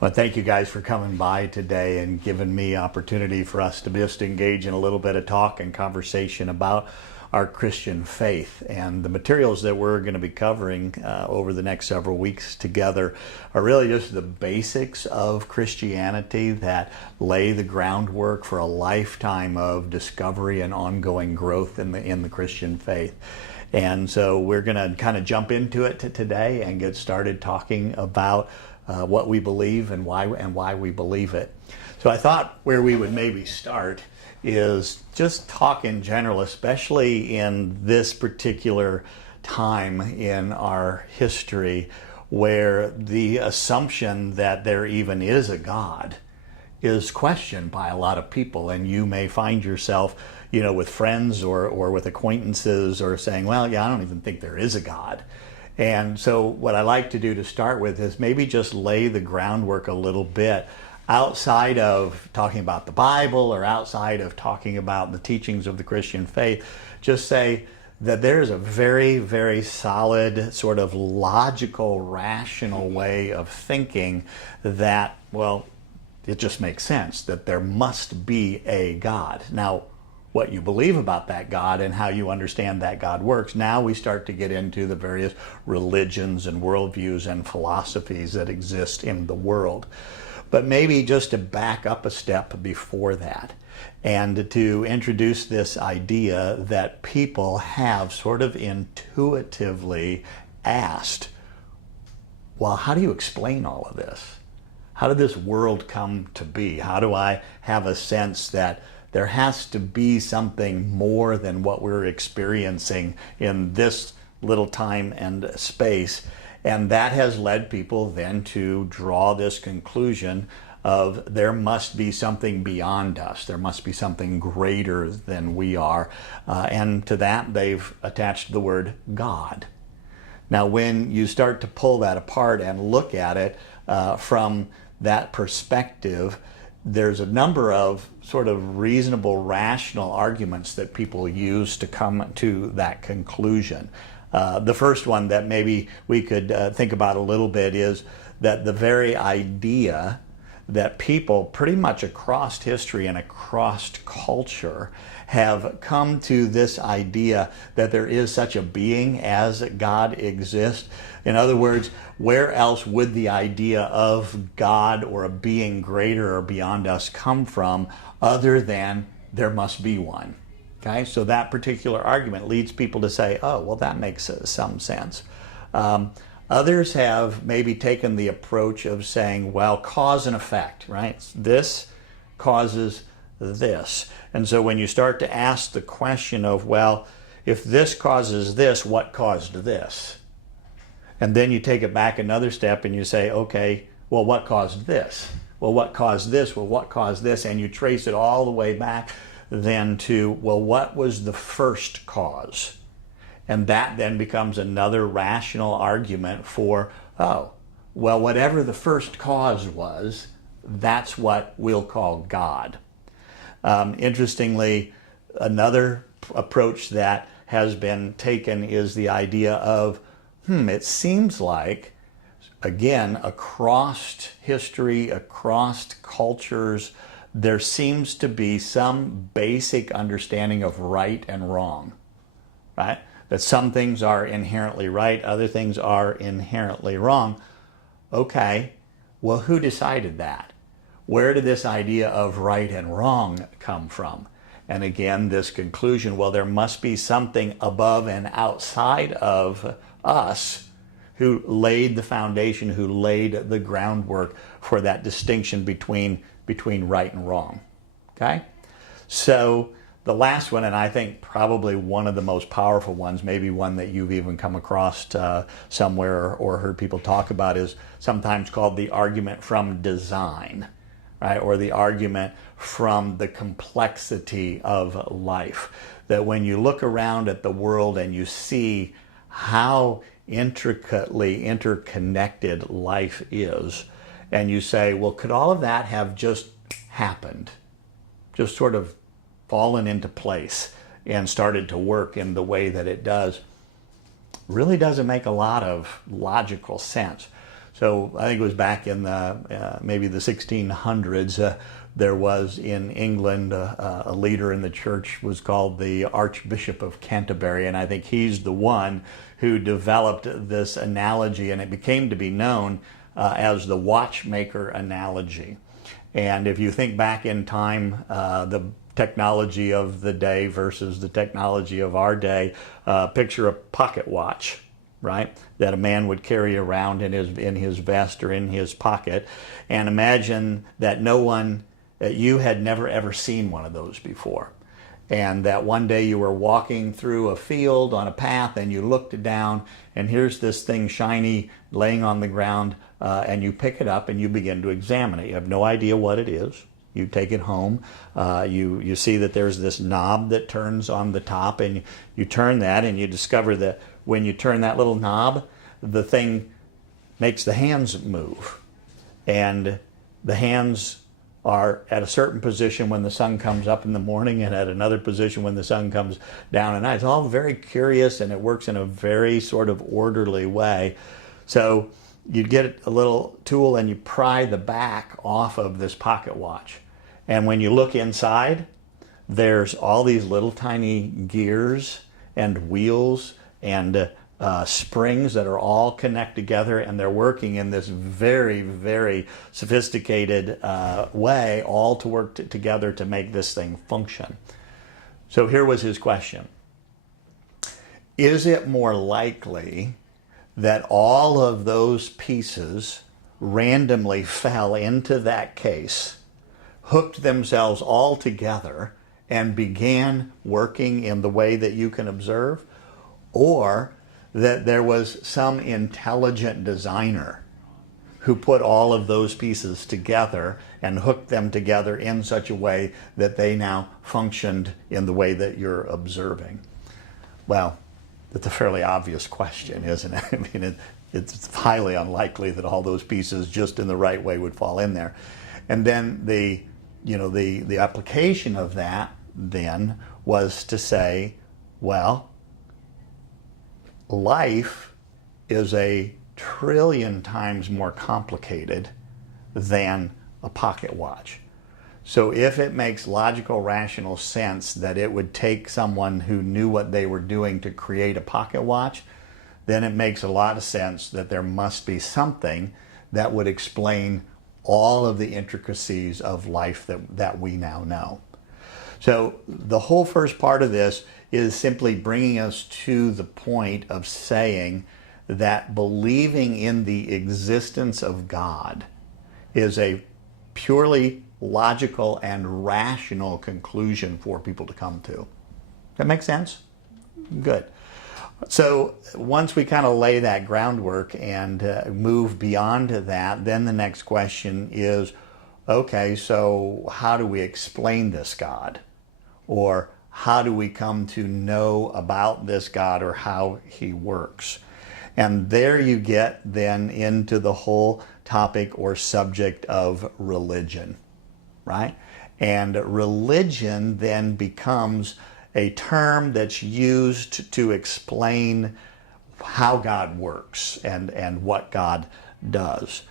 Well, thank you guys for coming by today and giving me opportunity for us to just engage in a little bit of talk and conversation about our Christian faith. And the materials that we're going to be covering over the next several weeks together are really just the basics of Christianity that lay the groundwork for a lifetime of discovery and ongoing growth in the Christian faith. And so we're going to kind of jump into it today and get started talking about what we believe and why we believe it. So I thought where we would maybe start is just talk in general, especially in this particular time in our history where the assumption that there even is a God is questioned by a lot of people. And you may find yourself, with friends or with acquaintances or saying, well, yeah, I don't even think there is a God. And so what I like to do to start with is maybe just lay the groundwork a little bit outside of talking about the Bible or outside of talking about the teachings of the Christian faith. Just say that there's a very, very solid sort of logical, rational way of thinking that, well, it just makes sense that there must be a God. Now, what you believe about that God and how you understand that God works, now we start to get into the various religions and worldviews and philosophies that exist in the world. But maybe just to back up a step before that and to introduce this idea that people have sort of intuitively asked, well, how do you explain all of this? How did this world come to be? How do I have a sense that there has to be something more than what we're experiencing in this little time and space? And that has led people then to draw this conclusion of there must be something beyond us. There must be something greater than we are. And to that, they've attached the word God. Now, when you start to pull that apart and look at it from that perspective, there's a number of sort of reasonable, rational arguments that people use to come to that conclusion. The first one that maybe we could think about a little bit is that the very idea that people pretty much across history and across culture have come to this idea that there is such a being as God exists. In other words, where else would the idea of God or a being greater or beyond us come from other than there must be one? Okay, so that particular argument leads people to say, oh, well, that makes some sense. Others have maybe taken the approach of saying, well, cause and effect, right? This causes this. And so when you start to ask the question of, well, if this causes this, what caused this? And then you take it back another step and you say, okay, well, what caused this? Well, what caused this? Well, what caused this? And you trace it all the way back then to, well, what was the first cause? And that then becomes another rational argument for, oh, well, whatever the first cause was, that's what we'll call God. Interestingly, another approach that has been taken is the idea of, it seems like, again, across history, across cultures, there seems to be some basic understanding of right and wrong, right? That some things are inherently right, other things are inherently wrong. Okay, well, who decided that? Where did this idea of right and wrong come from? And again, this conclusion, well, there must be something above and outside of us who laid the foundation, who laid the groundwork for that distinction between right and wrong. Okay? So the last one, and I think probably one of the most powerful ones, maybe one that you've even come across somewhere or heard people talk about, is sometimes called the argument from design, right? Or the argument from the complexity of life. That when you look around at the world and you see how intricately interconnected life is, and you say, well, could all of that have just happened? Just sort of fallen into place and started to work in the way that it does? Really doesn't make a lot of logical sense. So I think it was back in the maybe the 1600s. There was in England a leader in the church was called the Archbishop of Canterbury, and I think he's the one who developed this analogy, and it became to be known as the watchmaker analogy. And if you think back in time, the technology of the day versus the technology of our day, picture a pocket watch, right, that a man would carry around in his vest or in his pocket, and imagine that you had never ever seen one of those before, and that one day you were walking through a field on a path and you looked down and here's this thing shiny laying on the ground, and you pick it up and you begin to examine it. You have no idea what it is. You take it home, you see that there's this knob that turns on the top, and you turn that and you discover that when you turn that little knob, the thing makes the hands move, and the hands are at a certain position when the sun comes up in the morning and at another position when the sun comes down at night. It's all very curious, and it works in a very sort of orderly way. So you get a little tool and you pry the back off of this pocket watch. And when you look inside, there's all these little tiny gears and wheels and springs that are all connected together, and they're working in this very, very sophisticated way, all to work together to make this thing function. So here was his question. Is it more likely that all of those pieces randomly fell into that case, hooked themselves all together, and began working in the way that you can observe? Or that there was some intelligent designer who put all of those pieces together and hooked them together in such a way that they now functioned in the way that you're observing? Well, it's a fairly obvious question, isn't it? I mean, it's highly unlikely that all those pieces just in the right way would fall in there. And then the application of that then was to say, well, life is a trillion times more complicated than a pocket watch. So if it makes logical, rational sense that it would take someone who knew what they were doing to create a pocket watch, then it makes a lot of sense that there must be something that would explain all of the intricacies of life that we now know. So the whole first part of this is simply bringing us to the point of saying that believing in the existence of God is a purely logical and rational conclusion for people to come to. That makes sense? Good. So once we kind of lay that groundwork and move beyond that, then the next question is, okay, so how do we explain this God? Or how do we come to know about this God or how he works? And there you get then into the whole topic or subject of religion, right? And religion then becomes a term that's used to explain how God works and what God does.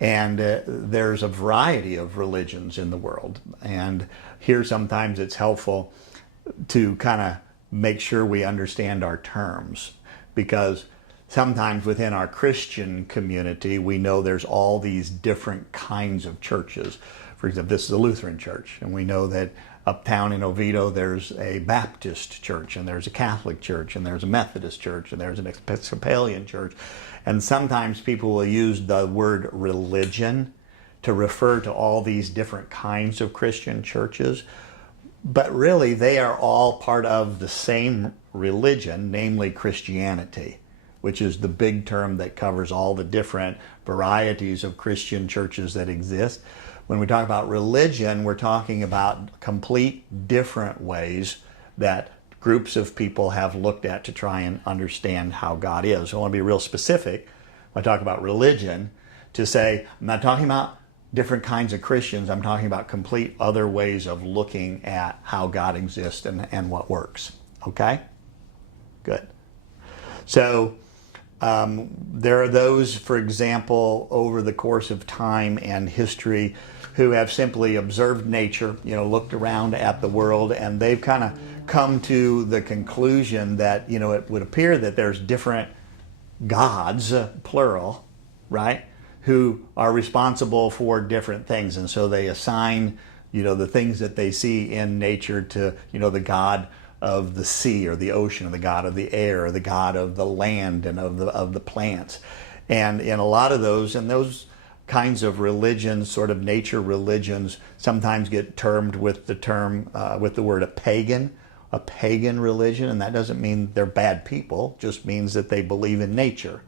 And there's a variety of religions in the world. And here sometimes it's helpful to kind of make sure we understand our terms, because sometimes within our Christian community, we know there's all these different kinds of churches. For example, this is a Lutheran church, and we know that uptown in Oviedo, there's a Baptist church, and there's a Catholic church, and there's a Methodist church, and there's an Episcopalian church. And sometimes people will use the word religion to refer to all these different kinds of Christian churches. But really, they are all part of the same religion, namely Christianity, which is the big term that covers all the different varieties of Christian churches that exist. When we talk about religion, we're talking about complete different ways that groups of people have looked at to try and understand how God is. So I want to be real specific when I talk about religion to say, I'm not talking about different kinds of Christians, I'm talking about complete other ways of looking at how God exists and what works. Okay? Good. So There are those, for example, over the course of time and history, who have simply observed nature, looked around at the world, and they've kind of come to the conclusion that, it would appear that there's different gods, plural, right, who are responsible for different things. And so they assign, the things that they see in nature to, the God of the sea or the ocean, or the God of the air, or the God of the land and of the plants. And in a lot of those, and those kinds of religions, sort of nature religions, sometimes get termed with the word a pagan religion. And that doesn't mean they're bad people, just means that they believe in nature.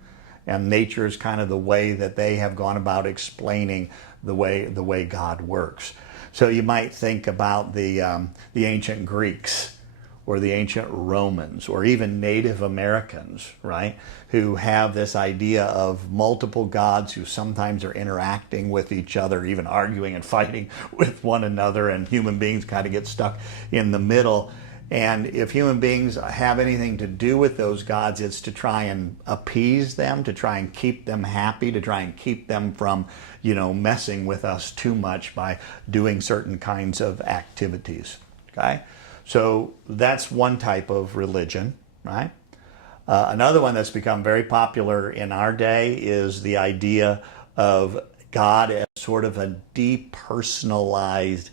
And nature is kind of the way that they have gone about explaining the way God works. So you might think about the ancient Greeks, or the ancient Romans, or even Native Americans, right, who have this idea of multiple gods who sometimes are interacting with each other, even arguing and fighting with one another, and human beings kind of get stuck in the middle. And if human beings have anything to do with those gods, it's to try and appease them, to try and keep them happy, to try and keep them from, messing with us too much by doing certain kinds of activities, okay? So that's one type of religion, right? Another one that's become very popular in our day is the idea of God as sort of a depersonalized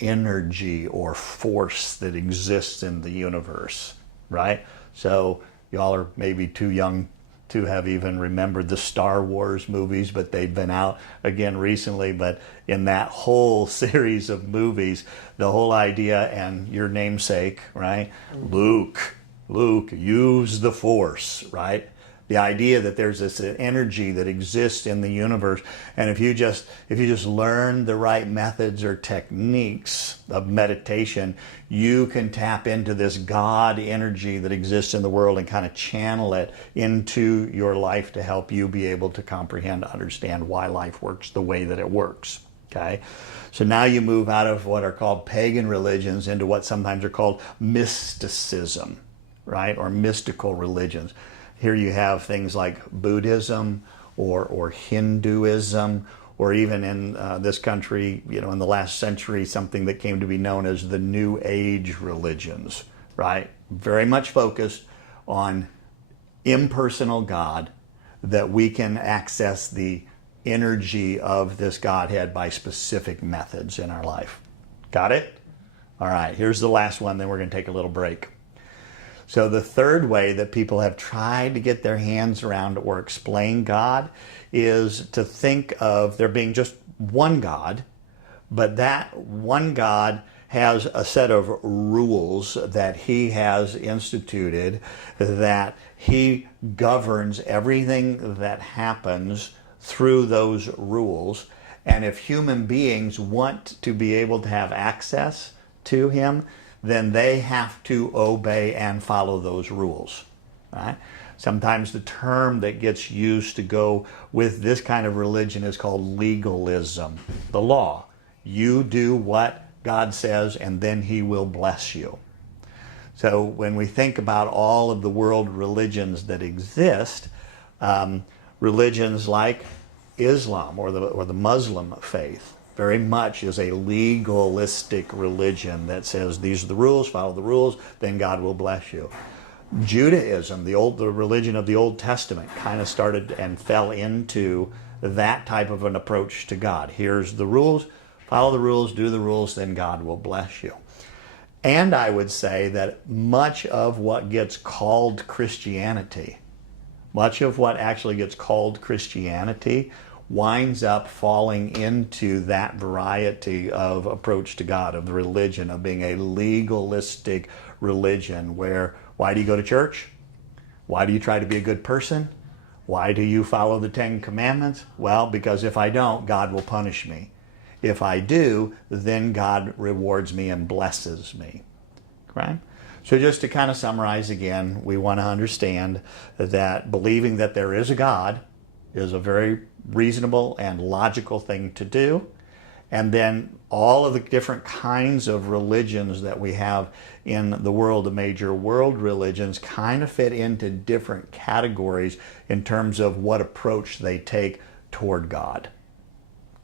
energy or force that exists in the universe, right? So y'all are maybe too young to have even remembered the Star Wars movies, but they've been out again recently. But in that whole series of movies, the whole idea, and your namesake, right? Luke, use the Force, right? The idea that there's this energy that exists in the universe, and if you just learn the right methods or techniques of meditation, you can tap into this God energy that exists in the world and kind of channel it into your life to help you be able to comprehend, understand why life works the way that it works. Okay, so now you move out of what are called pagan religions into what sometimes are called mysticism, right, or mystical religions. Here you have things like Buddhism or Hinduism, or even in this country, in the last century, something that came to be known as the New Age religions, right? Very much focused on impersonal God, that we can access the energy of this Godhead by specific methods in our life. Got it? All right, here's the last one, then we're going to take a little break. So the third way that people have tried to get their hands around or explain God is to think of there being just one God, but that one God has a set of rules that he has instituted, that he governs everything that happens through those rules. And if human beings want to be able to have access to him, then they have to obey and follow those rules, right? Sometimes the term that gets used to go with this kind of religion is called legalism, the law. You do what God says, and then he will bless you. So when we think about all of the world religions that exist, religions like Islam or the Muslim faith, very much is a legalistic religion that says these are the rules, follow the rules, then God will bless you. Judaism, the religion of the Old Testament, kind of started and fell into that type of an approach to God. Here's the rules, follow the rules, do the rules, then God will bless you. And I would say that much of what gets called Christianity, much of what actually gets called Christianity winds up falling into that variety of approach to God, of the religion, of being a legalistic religion where, why do you go to church? Why do you try to be a good person? Why do you follow the 10 Commandments? Well, because if I don't, God will punish me. If I do, then God rewards me and blesses me. Right? So just to kind of summarize again, we want to understand that believing that there is a God is a very reasonable and logical thing to do. And then all of the different kinds of religions that we have in the world, the major world religions, kind of fit into different categories in terms of what approach they take toward God.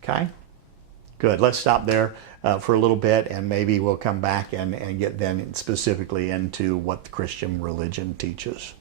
Okay? Good. Let's stop there for a little bit, and maybe we'll come back and get then specifically into what the Christian religion teaches.